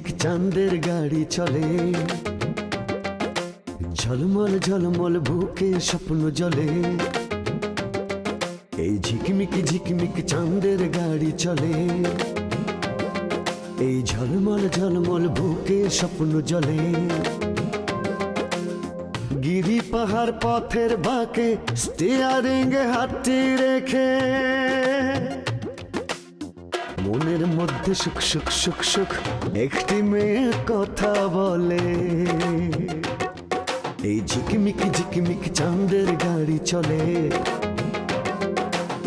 ঝিকমিক চাঁদের গাড়ি চলে, ঝলমল ঝলমল বুকে স্বপ্ন জলে। এই ঝিকমিক ঝিকমিক চাঁদের গাড়ি চলে, এই ঝলমল ঝলমল বুকে স্বপ্ন জলে। গিরি পাহাড় পথের বাঁকে স্টিয়ারিং হাতটি রেখে মনের মধ্যে সুখ সুখ সুখ সুখ একটি মেয়ে কথা বলে। এই ঝিকমিক ঝিকমিক চাঁদের গাড়ি চলে,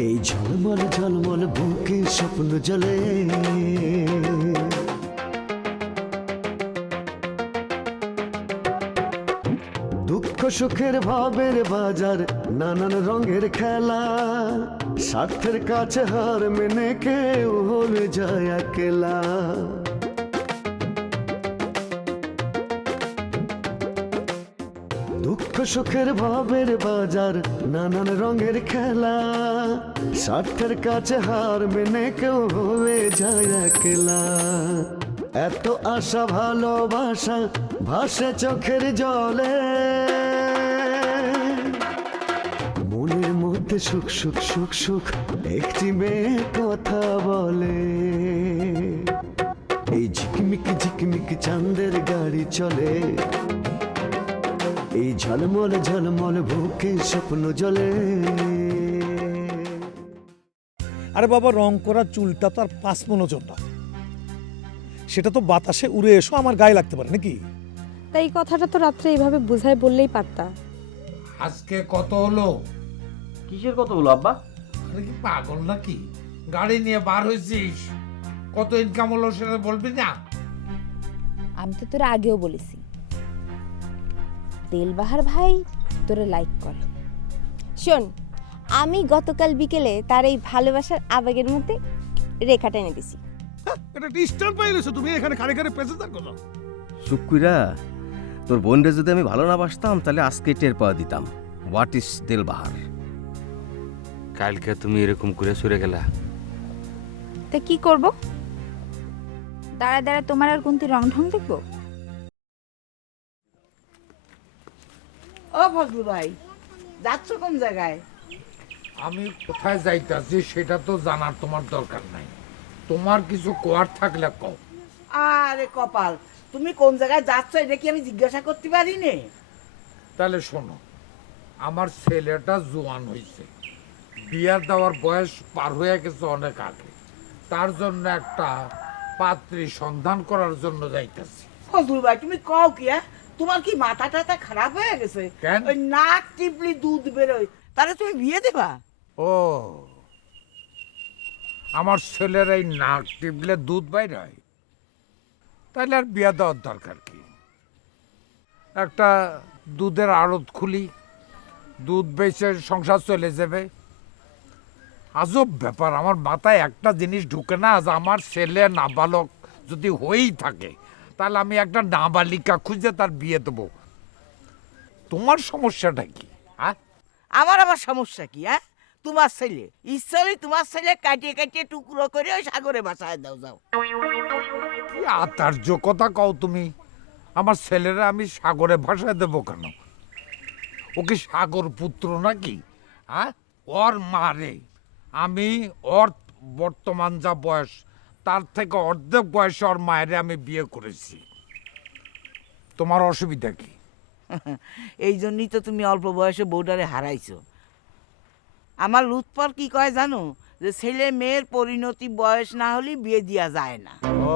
এই ঝলমল ঝলমল বুকে স্বপ্ন জলে। দুঃখ সুখের ভাবের বাজার, নানান রঙের খেলা, স্বার্থের কাছে হার মেনে কেউ হয়ে যায় একলা। দুঃখ সুখের ভাবের বাজার, নানান রঙের খেলা, স্বার্থের কাছে হার মেনে কেউ হয়ে যায় একলা। এত আশা ভালোবাসা ভাসে চোখের জলে, মনের মধ্যে সুখ সুখ সুখ সুখ একটি মেয়ে কথা বলে। এই ঝিকমিক ঝিকমিক চাঁদের গাড়ি চলে, এই ঝলমল ঝলমল বুকে স্বপ্ন জলে। আরে বাবা, রং করা চুলটা তো আর 5 মনোজন না, সেটা তো বাতাসে উড়ে এসো আমার গায়ে লাগতে পারে নাকি? তাই এই কথাটা তো রাত্রে এইভাবে বুঝাই বললেই পারতা। আজকে কত হলো? কিসের কত হলো আব্বা? আরে কি পাগল নাকি? গাড়ি নিয়ে বার হয়েছিস, কত ইনকাম হলো সেটা বলবি না? আমি তো তোরা আগেও বলেছি, তেলবাহার ভাই তোরে লাইক করে। শোন, আমি গতকাল বিকেলে তার এই ভালোবাসার আবেগের মধ্যে রেখা টেনে দিছি। এটা ডিস্টার্ব পাই রয়েছে তুমি এখানে খানে খানে প্রেসেন্টার করো। শুকুইরা, তোর বোনরে যদি আমি ভালো না বাসতাম তাহলে আজকে টের পাওয়া দিতাম হোয়াট ইজ দিলবাহার। কালকে তুমি এরকম করে সরে গেলা, তা কি করব? দাঁড়া দাঁড়া তোমার আর কোনটি রং ঢং দেখবো? ও ফজলু ভাই, যাচ্ছ কোন জায়গায়? আমি কোথায় যাইতাছি সেটা তো জানার তোমার দরকার নাই। তোমার কিছু কোয়ার থাকলে কও। আরে কপাল, তুমি কোন জায়গায় যাচ্ছ এটা কি আমি জিজ্ঞাসা করতে পারি নে? তাহলে শোনো, আমার ছেলেটা জোয়ান হয়েছে, বিয়ার দেওয়ার বয়স পার হয়ে গেছে অনেক আগে। তার জন্য একটা পাত্রী সন্ধান করার জন্য যাইতেছি। ফজলু ভাই, তুমি কও কি? তোমার কি মাথা টাথা খারাপ হয়ে গেছে? কেন? ওই নাক টিপলি দুধ বেরোয়, তাহলে তুমি বিয়ে দেবা? ও, আমার ছেলের এই নাক টিপলে দুধ বাইর হয়, তাহলে আর বিয়া দেওয়ার দরকার কি? একটা দুধের আড়ত খুলি, দুধ বেচে সংসার চলে যাবে। আজব ব্যাপার, আমার মাথায় একটা জিনিস ঢুকে না, যে আমার ছেলে নাবালক যদি হয়েই থাকে তাহলে আমি একটা নাবালিকা খুঁজে তার বিয়ে দেবো। তোমার সমস্যাটা কি? হ্যাঁ, আমার আবার সমস্যা কি? তোমার ছেলে ইচ্ছা হলে তোমার ছেলে কাটিয়ে কাটিয়ে টুকরো করে ওই সাগরে বাসায় দাও যাও। কি আশ্চর্য কথা কও তুমি! আমার ছেলেরা আমি সাগরে ভাসায় দেবো কেন? ও কি সাগর পুত্র নাকি? হ্যাঁ, ওর মারে আমি ওর বর্তমান যা বয়স তার থেকে অর্ধেক বয়সে ওর মায়েরে আমি বিয়ে করেছি। তোমার অসুবিধা কি? এই জন্যই তো তুমি অল্প বয়সে বউটারে হারাইছো। আমার লুৎপর কি কয় জানো, যে ছেলে মেয়ের পরিণতি বয়স না হলে বিয়ে দেওয়া যায় না। ও,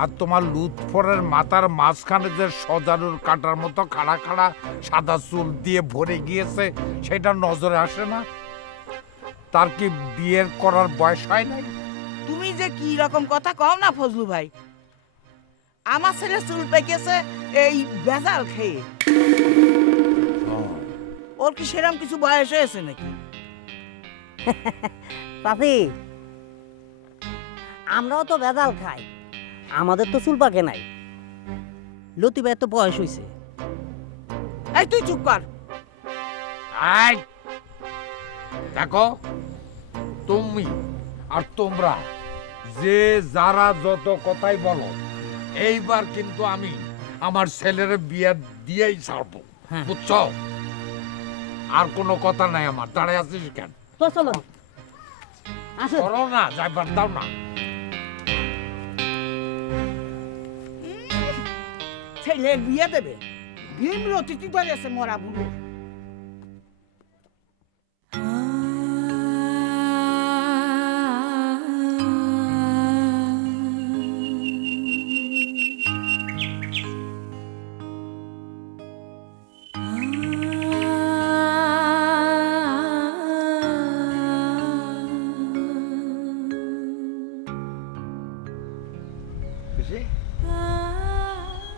আর তোমার লুৎফরের মাথার মাঝখানে যে সজারুর কাটার মতো খাড়া খাড়া সাদা চুল দিয়ে ভরে গিয়েছে সেটা নজরে আসে না? তার কি বিয়ের করার বয়স হয় নাই? তুমি যে কি রকম কথা কও না ফজলু ভাই, আমার ছেলে চুল পেকেছে এই বেজাল খেয়ে। ওর কি সেরকম কিছু বয়স হয়েছে নাকি? চাচি, আমরাও তো ভেজাল খাই, আমাদের তো চুল পাকে নাই। লতি ভাই তো বয়স হয়েছে। এই তুই চুপ কর। এই দেখো, তুমি আর তোমরা যে যারা যত কথাই বলো, এইবার কিন্তু আমি আমার ছেলের বিয়ে দিয়েই ছাড়বো, বুঝছ? আর কোনো কথা নাই আমার, দাঁড়ায় আছিস কেন? তো চলো আসো। করো না, যাইবার দাও না। ছেলের বিয়ে দেবে, ভীম রতিটি ধরেছে মরা বুড়ো।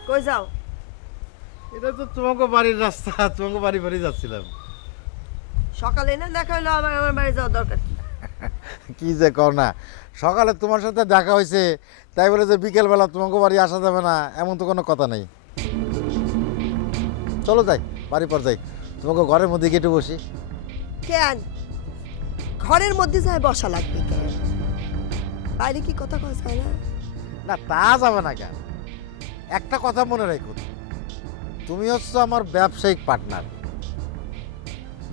কই যাও? এটা তো তোমাকে বাড়ির রাস্তা, তোমাকে বাড়ি বাড়ি যাচ্ছিলাম। সকালে না দেখা হলো, আমার আমার বাড়ি যাওয়ার দরকার কি? কি যে কর না, সকালে তোমার সাথে দেখা হয়েছে তাই বলে যে বিকেলবেলা তোমাকে বাড়ি আসা যাবে না এমন তো কোনো কথা নেই। চলো যাই, বাড়ি পর যাই, তোমাকে ঘরের মধ্যে গেটে বসি। কেন ঘরের মধ্যে যায় বসা লাগবে কেন? বাইরে কি কথা কওয়া যায় না? না তা যাবে না কেন, একটা কথা মনে রেখো, তুমি হচ্ছে আমার ব্যবসায়িক পার্টনার।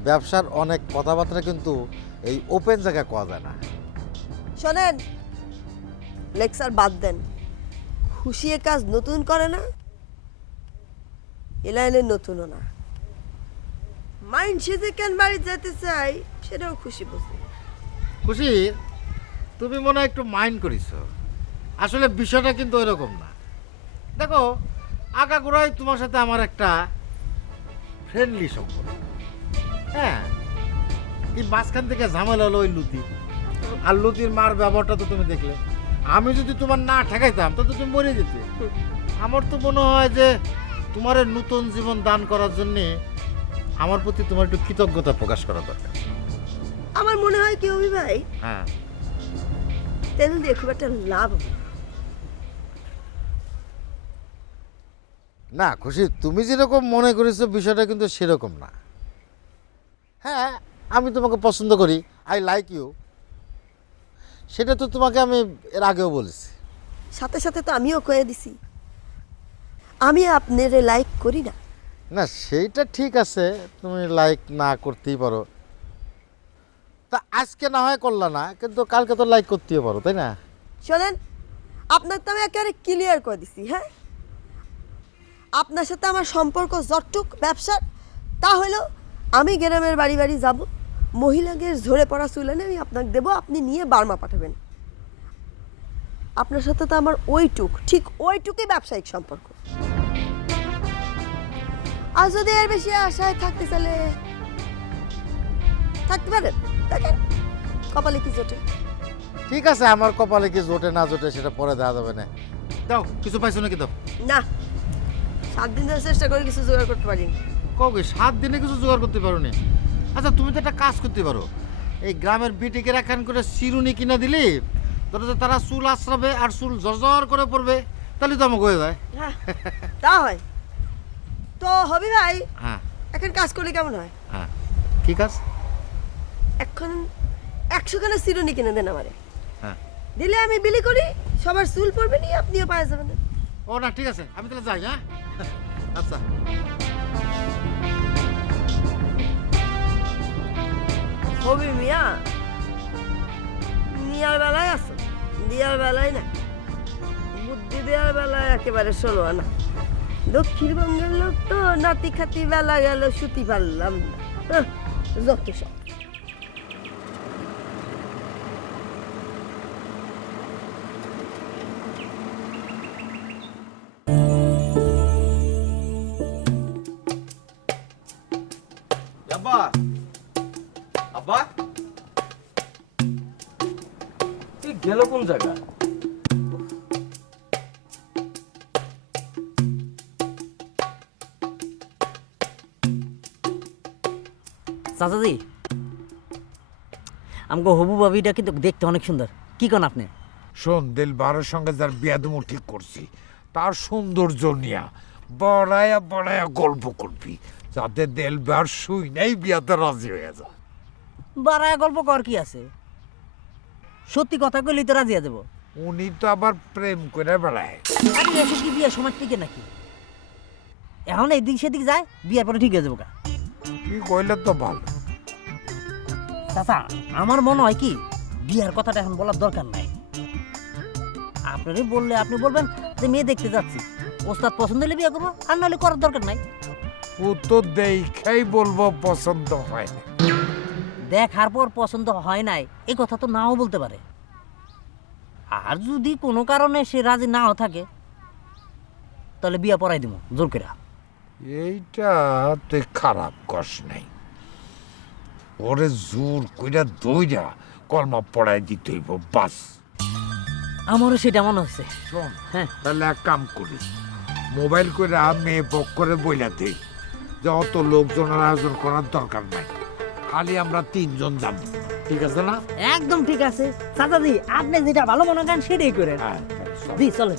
ব্যবসার অনেক কথাবার্তা কিন্তু এই ওপেন জায়গায় কওয়া যায় না। শোনেন, লেকচার বাদ দেন। খুশিয়ে কাজ নতুন করে না, এ লাইনে নতুনও না। মাইন্ড সেজে কেন বাড়ি যেতে চাই সেটাও খুশি বুঝি। খুশি, তুমি মনে হয় একটু মাইন্ড করিস, আসলে বিষয়টা কিন্তু ওইরকম না। দেখো, আগাগোড়াই তোমার সাথে আমার একটা ফ্রেন্ডলি সম্পর্ক। হ্যাঁ, এই মাঝখান থেকে ঝামেলা হলো ওই লুতি, আর লুতির মার ব্যবহারটা তো তুমি দেখলে। আমি যদি তোমার না ঠেকাইতাম তো তুমি মরে যেতে। আমার তো মনে হয় যে তোমার এই নতুন জীবন দান করার জন্যে আমার প্রতি তোমার একটু কৃতজ্ঞতা প্রকাশ করা দরকার। আমার মনে হয় কি অভি ভাই, হ্যাঁ, তেল দিয়ে খুব একটা লাভ হবে না। না খুশি, তুমি যেরকম মনে করেছো বিষয়টা কিন্তু সেরকম না। হ্যাঁ, আমি তোমাকে পছন্দ করি, আই লাইক ইউ, সেটা তো তোমাকে আমি এর আগেও বলেছি। সাথে সাথে তো আমিও কয়ে দিছি আমি আপনার লাইক করি না। না সেইটা ঠিক আছে, তুমি লাইক না করতেই পারো, তা আজকে না হয় করলা না, কিন্তু কালকে তো লাইক করতেই পারো, তাই না? শোনেন, আপনার তো আমি একেবারে ক্লিয়ার করে দিছি। হ্যাঁ, আপনার সাথে আমার সম্পর্ক যতটুক ব্যবসার, তা হলো আমি গ্রামের বাড়ি বাড়ি যাব, মহিলাদের ঝরে পড়া চুলানে আমি আপনাকে দেবো, আপনি নিয়ে বার্মা পাঠাবেন। আপনার সাথে তো আমার ঠিক ওইটুকুই ব্যবসায়িক সম্পর্ক। আর যদি এর বেশি আশায় থাকতে চাইলে থাকতে পারেন, দেখেন কপালে কি জোটে। ঠিক আছে, আমার কপালে কি জোটে না জোটে সেটা পরে দেওয়া যাবে না। দাও, কিছু পাইছো নাকি? দাও না, 7 দিন ধরে চেষ্টা করে কিছু জোগাড় করতে পারিনি। কবে 7 দিনে কিছু জোগাড় করতে পারো নি? আচ্ছা, তুমি তো একটা কাজ করতে পারো, এই গ্রামের বিটিকে রাখান করে চিরুনি কিনা দিলে ধরো যে তারা চুল আশ্রাবে আর চুল জর্জর করে পড়বে, তাহলে তো আমাকে হয়ে যায়। হ্যাঁ, তা হয় তো হবি ভাই। হ্যাঁ এখন কাজ করলে কেমন হয়? হ্যাঁ, কি কাজ? এখন 100 খানা চিরুনি কিনে দেন আমারে, হ্যাঁ, দিলে আমি বিলি করি, সবার চুল পড়বে নি, আপনিও পাওয়া যাবেন। ও না, ঠিক আছে, আমি তাহলে যাই। হ্যাঁ, আচ্ছা। হবি মিয়া, নিয়ার বেলায় আছো, দিয়ার বেলায় না। বুদ্ধি দেওয়ার বেলায় একেবারে 16 আনা। দক্ষিণবঙ্গের লোক তো নাতি খাতি বেলা গেল সুতি পারলাম না। যত সব আব্বা, আব্বা তুই গেল কোন জায়গা? চাচাজি, আমাকে হবু বাবিটা কিন্তু দেখতে অনেক সুন্দর, কি কন আপনি? শোন, দিলবারের সঙ্গে যার বিয়া দেবো ঠিক করছি, তার সৌন্দর্য নিয়া বড়ায়া বড়ায়া গল্প করবি, যাতে দিলবার শুই নেই বিয়াতে রাজি হয়ে যায়। বাড়ায় গল্প কর কি আছে, সত্যি কথা কইলেই তো রাজিয়া দেবো। উনি তো আবার প্রেম করে বেড়ায়। আরে এসে কি বিয়ের সময় টিকে নাকি? এখন এদিক সেদিক যায়, বিয়ের পরে ঠিক হয়ে যাবো গা। কি কইলে তো ভালো। চাচা, আমার মনে হয় কি বিয়ার কথাটা এখন বলার দরকার নাই। আপনারই বললে আপনি বলবেন যে মেয়ে দেখতে যাচ্ছি, ওস্তাদ পছন্দ হলে বিয়ে করবো, আর নাহলে করার দরকার নাই। ও তো দেখাই বলবো পছন্দ হয় না। দেখার পর পছন্দ হয় নাই এই কথা তো নাও বলতে পারে। আর যদি কোনো কারণে সে রাজি নাও থাকে তাহলে বিয়া পড়াই দিব জোর করে। এইটা তুই খারাপ কস নাই, ওরে জোর কইরা দইরা কলমা পড়াই দিতে হইব বাস। আমারও সেটা মনে হচ্ছে। শোন, হ্যাঁ। তাহলে এক কাম করি, মোবাইল করে মেয়ে পক করে বইলা দেই যে অত লোকজনের আয়োজন করার দরকার নাই, খালি আমরা 3 জন যাব। ঠিক আছে না? একদম ঠিক আছে চাচাজি, আপনি যেটা ভালো মনে করেন সেটাই করেন। হ্যাঁ, চল। জি চলে।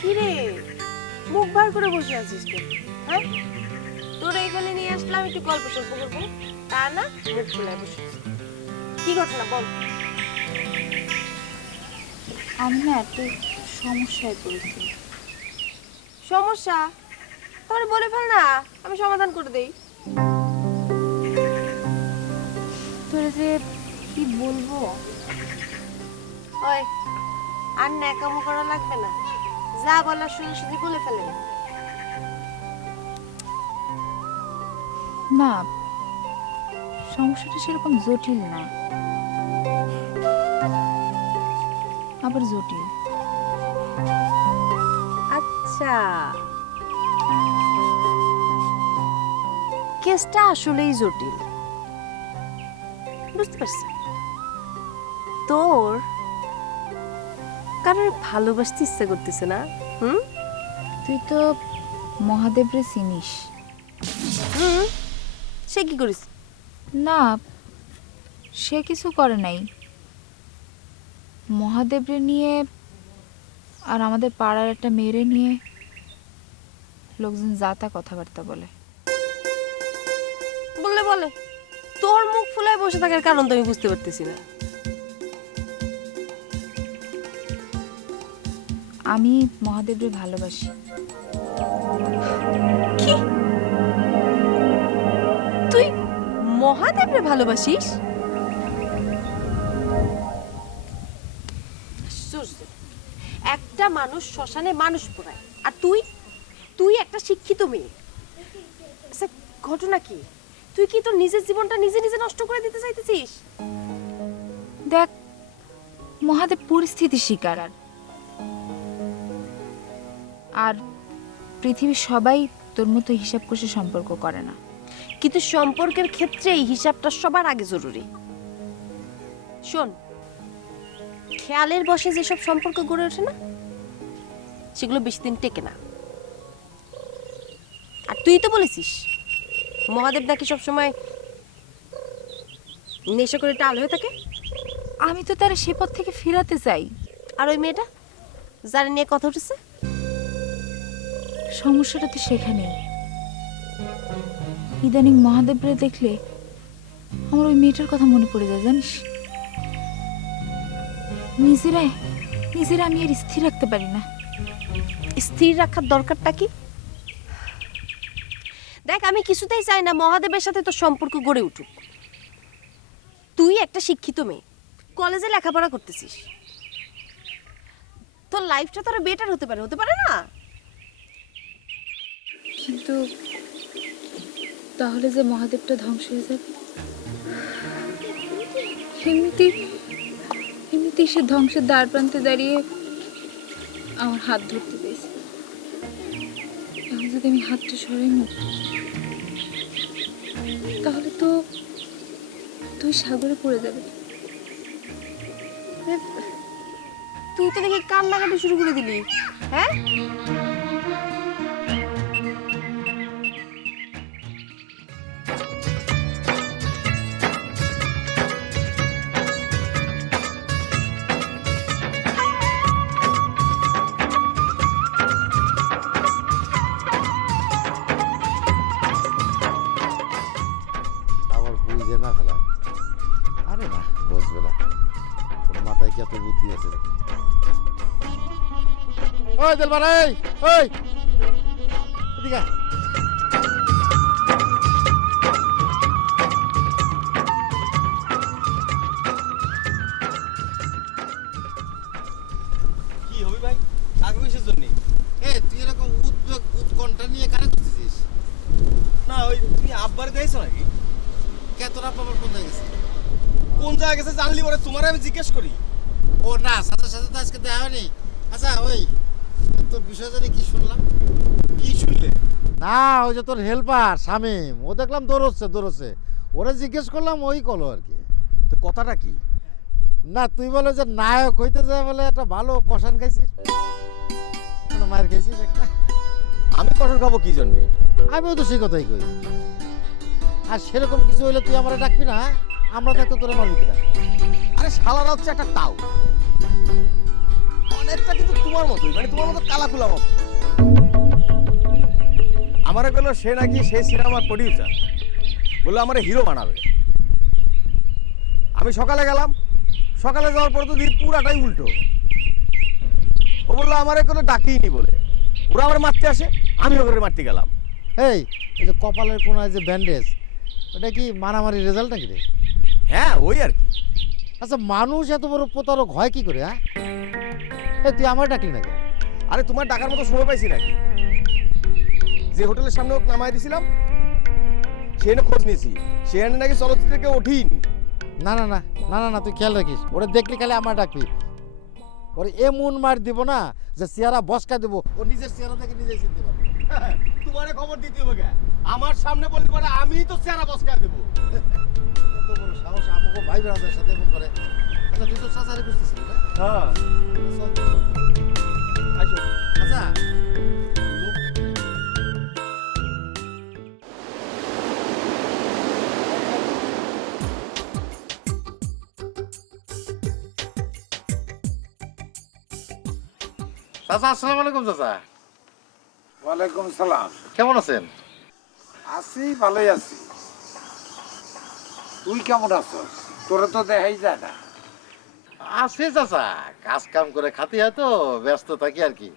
কি রে, মুখ ভার করে বসে আছিস কেন? হ্যাঁ, তোরা এখানে নিয়ে আসলাম একটু গল্প সল্প করবো, তা না মুখ ফুলায় বসে আছিস। কি ঘটনা বল। আমি না একটা সমস্যায় পড়েছি। সমস্যা? তাহলে বলে ফেল না, আমি সমাধান করে দেই। তোরা যে কি বলবো, ওই আর ন্যাকামো করা লাগবে না, যা বলার শুনে শুধু বলে ফেলে। না সমস্যাটা সেরকম জটিল না, আবার জটিল। আচ্ছা, কেসটা আসলেই জটিল, বুঝতে পারছি। তোর কারণ ভালোবাসতে ইচ্ছা করতেছে না? হুম তুই তো মহাদেবরে চিনিস হুম, সে কি করিস? না, সে কিছু করে নাই। মহাদেবরে নিয়ে আর আমাদের পাড়ার একটা মেয়েরে নিয়ে লোকজন যাতা কথাবার্তা বলে। বললে বলে, তোর মুখ ফুলায় বসে থাকার কারণ তো আমি বুঝতে পারতেছি না। আমি মহাদেবরে ভালোবাসি। কি? তুই মহাদেবরে ভালোবাসিস? আশ্চর্য, একটা মানুষ শ্মশানে মানুষ পোড়ায় আর তুই তুই একটা শিক্ষিত মেয়ে। আচ্ছা, ঘটনা কি? তুই কি তোর নিজের জীবনটা নিজে নিজে নষ্ট করে দিতে চাইতেছিস? দেখ, মহাদেব পরিস্থিতি শিকার, আর পৃথিবীর সবাই তোর মতো হিসাব কষে সম্পর্ক করে না। কিন্তু সম্পর্কের ক্ষেত্রে এই হিসাবটা সবার আগে জরুরি। শোন, খেয়ালের বশে যেসব সম্পর্ক গড়ে ওঠে না, সেগুলো বেশি দিন টেকে না। আর তুই তো বলেছিস মহাদেব নাকি সবসময় নেশা করে টাল হয়ে থাকে। আমি তো তার সে পথ থেকে ফিরাতে চাই। আর ওই মেয়েটা যার নিয়ে কথা উঠেছে, সমস্যাটা তো সেখানেই। ইদানিং মহাদেবরে দেখলে আমার ওই মেয়েটার কথা মনে পড়ে যায়, জানিস। নিজেরা আমি আর স্থির রাখতে পারি না। স্থির রাখার দরকারটা কি? দেখ, আমি কিছুতেই চাই না মহাদেবের সাথে তোর সম্পর্ক গড়ে উঠুক। তুই একটা শিক্ষিত মেয়ে, কলেজে লেখাপড়া করতেছিস, তোর লাইফটা তোর বেটার হতে পারে না? কিন্তু তাহলে যে মহাদেবটা ধ্বংস হয়ে যাবে। এমনিতেই সে ধ্বংসের দ্বার প্রান্তে দাঁড়িয়ে আমার হাত ধরতে পেয়েছে। এখন যদি আমি হাতটা সরাই নিই, তাহলে তো তুই সাগরে পড়ে যাবে। তুই তো দেখি কান্নাকাটি শুরু করে দিলি। হ্যাঁ, বুঝে না ফেলায়। আরে না, বুঝবে না, ওর মাথায় কি এত বুদ্ধি আছে? ওই দিলবার, ওই এদিকে আয়। কি হবে ভাই আগে কিসের জন্য? তুই এরকম উদ্বেগ উৎকণ্ঠা নিয়ে কারে করতেছিস? না ওই তুমি আব্বারে দেখছো নাকি? কে তোর আব্বা আবার কোথায় গেছে? কোন জায়গায় গেছে জানলি পরে তোমার আমি জিজ্ঞেস করি। ও না, সাথে সাথে তো আজকে দেখা হয়নি। আচ্ছা ওই তোর বিষয় জানি কি শুনলাম? কি শুনলে? না, ওই যে তোর হেল্পার শামিম, ও দেখলাম দৌড়চ্ছে। ওরা জিজ্ঞেস করলাম, ওই কলো আর কি। তো কথাটা কি? না, তুই বলে যে নায়ক হইতে যায় বলে একটা ভালো কষান খাইছিস, মায়ের খাইছিস একটা। আমি কঠোর খাবো কি জন্যে? আমিও তো সেই কথাই কই। আর সেরকম কিছু হইলে তুই আমার ডাকবি না, আমরা থাকতো তোরা মারবি কিনা? আরে শালারা হচ্ছে একটা তাও, অনেকটা কিন্তু তোমার মতোই, মানে তোমার মতো কালাকুলা মতো। আমারে বললো সে নাকি সেই সিনেমার প্রডিউসার, বললো আমার হিরো বানাবে। আমি সকালে গেলাম, সকালে যাওয়ার পর তো দিন পুরাটাই উল্টো। ও বললো আমারে কোনো ডাকিনি বলে, ওরা আমার মারতে আসে, আমি ওকে মারতে গেলাম। এই যে কপালের কোনায় যে ব্যান্ডেজ, ওটা কি মারামারি রেজাল্ট নাকি রে? হ্যাঁ ওই আর কি। আচ্ছা, মানুষ এত বড় প্রতারক হয় কি করে? হ্যাঁ, তুই আমার ডাকলি নাকি? আরে তোমার ডাকার মতো সময় পাইছি নাকি? যে হোটেলের সামনে ওকে নামাই দিয়েছিলাম সেখানে খোঁজ নিয়েছি, সেখানে নাকি চলচ্চিত্রে কেউ ওঠেইনি। না না না না না না, তুই খেয়াল রাখিস, ওরা দেখলি খালি আমার ডাকবি। ওরে এমন মার দিব না যে চেহারা বসকা দেবো, ও নিজের চেহারা থেকে নিজেই চিনতে পারবে। তোমারে খবর দিতে হবে কে? আমার সামনে বলতে পারে আমি তো চেহারা বসকা দেবো। কত বড় সাহস আমাকে ভাই বেড়াদের সাথে এমন করে। আচ্ছা, তুই তো চাচারে বুঝতেছিস না? হ্যাঁ চল। আসো। আচ্ছা, চাচা আসসালামু আলাইকুম। চাচা ওয়ালাইকুম সালাম। কেমন আছেন? আছি, ভালোই আছি। তুই কেমন আছিস? তোরা তো দেখাই যায় না। আছে চাচা, কাজ কাম করে খাতি হয় তো, ব্যস্ত থাকি আর কি।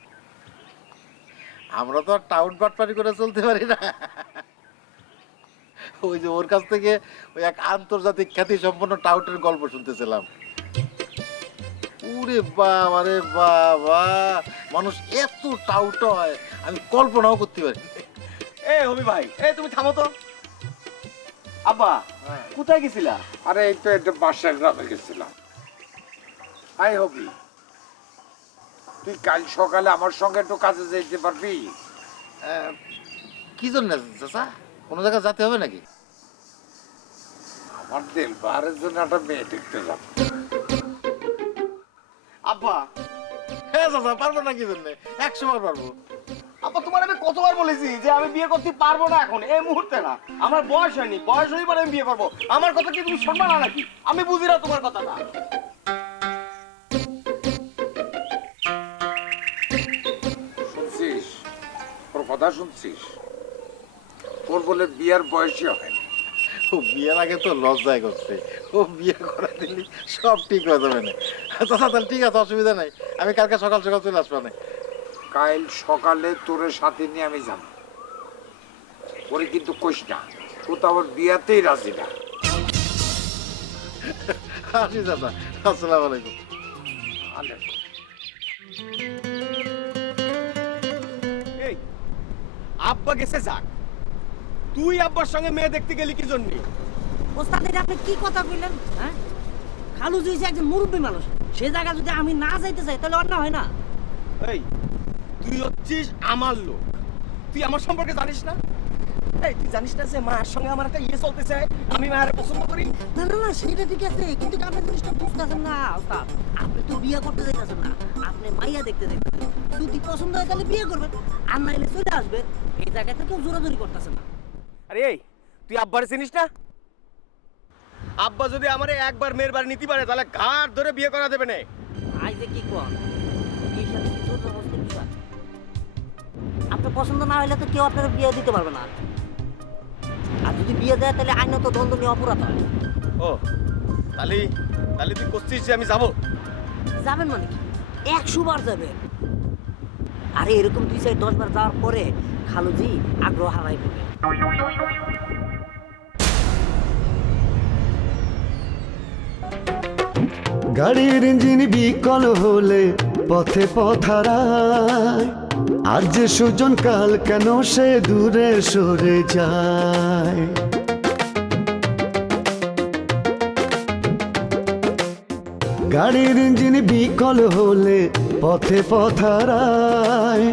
আমরা তো আর টাউন বাটপারি করে চলতে পারি না। ওই যে ওর কাছ থেকে ওই এক আন্তর্জাতিক খ্যাতি সম্পন্ন টাউটের গল্প শুনতেছিলাম। ওরে বাবা রে বাবা, মানুষ এত টাউট হয় আমি কল্পনাও করতে পারি। এ হবি ভাই, তুমি থামো তো। আব্বা কোথায় গেছিলা? আরে এই তো একটা বাসার গ্রামে গেছিলাম। আই হবি, তুই কাল সকালে আমার সঙ্গে একটু কাজে যেতে পারবি? কি জন্য চাচা, কোনো জায়গায় যেতে হবে নাকি? আমার দিলবারের জন্য একটা মেয়ে দেখতে যাব। আব্বা হ্যাঁ চাচা, পারবো না কি জন্য, 100 বার পারবো। আব্বা তোমার আমি কতবার বলেছি যে আমি বিয়ে করতে পারবো না, এখন এই মুহূর্তে না। আমার বয়স হয়নি, বয়স হলেই পরে আমি বিয়ে করবো। আমার কথা কি তুমি শুনবা না নাকি? আমি বুঝি না তোমার কথাটা। শুনছিস ওর কথা? শুনছিস ওর বলে বিয়ার বয়সই হয় না। ও বিয়ের আগে তো লজ্জায় করছে, ও বিয়ে করা দিলি সব ঠিক হয়ে যাবে না। চাচা তাহলে ঠিক আছে, অসুবিধা নাই, আমি কালকে সকাল সকাল চলে আসবো না। কাল সকালে তোর সাথে নিয়ে আমি যাব। ওরে কিন্তু কইস না, ও তো আবার বিয়াতেই রাজি না। আসি চাচা, আসসালামু আলাইকুম। এই আব্বা গেছে যাক, তুই আব্বার সঙ্গে মেয়ে দেখতে গেলি কি জন্য? ওস্তাদ এটা আপনি কি কথা কইলেন? হ্যাঁ, খালু যে একজন মুরব্বী মানুষ, সে জায়গা যদি আমি না যাইতে চাই তাহলে অন্য হয় না? এই তুই হচ্ছিস আমার লোক, তুই আমার সম্পর্কে জানিস না? এই তুই জানিস না যে মায়ের সঙ্গে আমার একটা ইয়ে চলতেছে, আমি মায়ের পছন্দ করি? না না না, সেটা ঠিক আছে, কিন্তু আপনি জিনিসটা বুঝতেছেন না ওস্তাদ। আপনি তো বিয়ে করতে যাইতেছেন না, আপনি মাইয়া দেখতে যাইতেছেন। যদি পছন্দ হয় তাহলে বিয়ে করবেন, আর নাইলে চলে আসবেন। এই জায়গাতে কেউ জোরাজোরি করতেছে না। আরে এই তুই আব্বারে চিনিস না? আব্বা যদি আমারে একবার মেয়ের বাড়ি নিতে পারে তাহলে ঘাট ধরে বিয়ে করা দেবে না। আই যে কি কোন এই সাথে কি জোর জবরদস্তি বিষয়? আপনার পছন্দ না হলে তো কেউ আপনার বিয়ে দিতে পারবে না। আর যদি বিয়ে দেয় তাহলে আইনত দণ্ডনীয় অপরাধ হয়। ও তাহলে তাহলে তুই করছিস যে আমি যাবো? যাবেন মানে কি 100 বার যাবেন। আরে এরকম 2-4-10 বার যাওয়ার পরে খালুজি আগ্রহ হারাই ফেলবে। গাড়ির ইঞ্জিন বিকল হলে পথে পথারায়, আর যে সুজন কাল কেন সে দূরে সরে যায়। গাড়ির ইঞ্জিন বিকল হলে পথে পথারায়,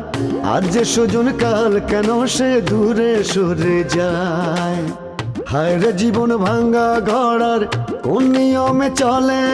আর যে সুজন কাল কেন সে দূরে সরে যায়। হায় রে জীবন ভাঙ্গা গড়ার কোন নিয়মে চলে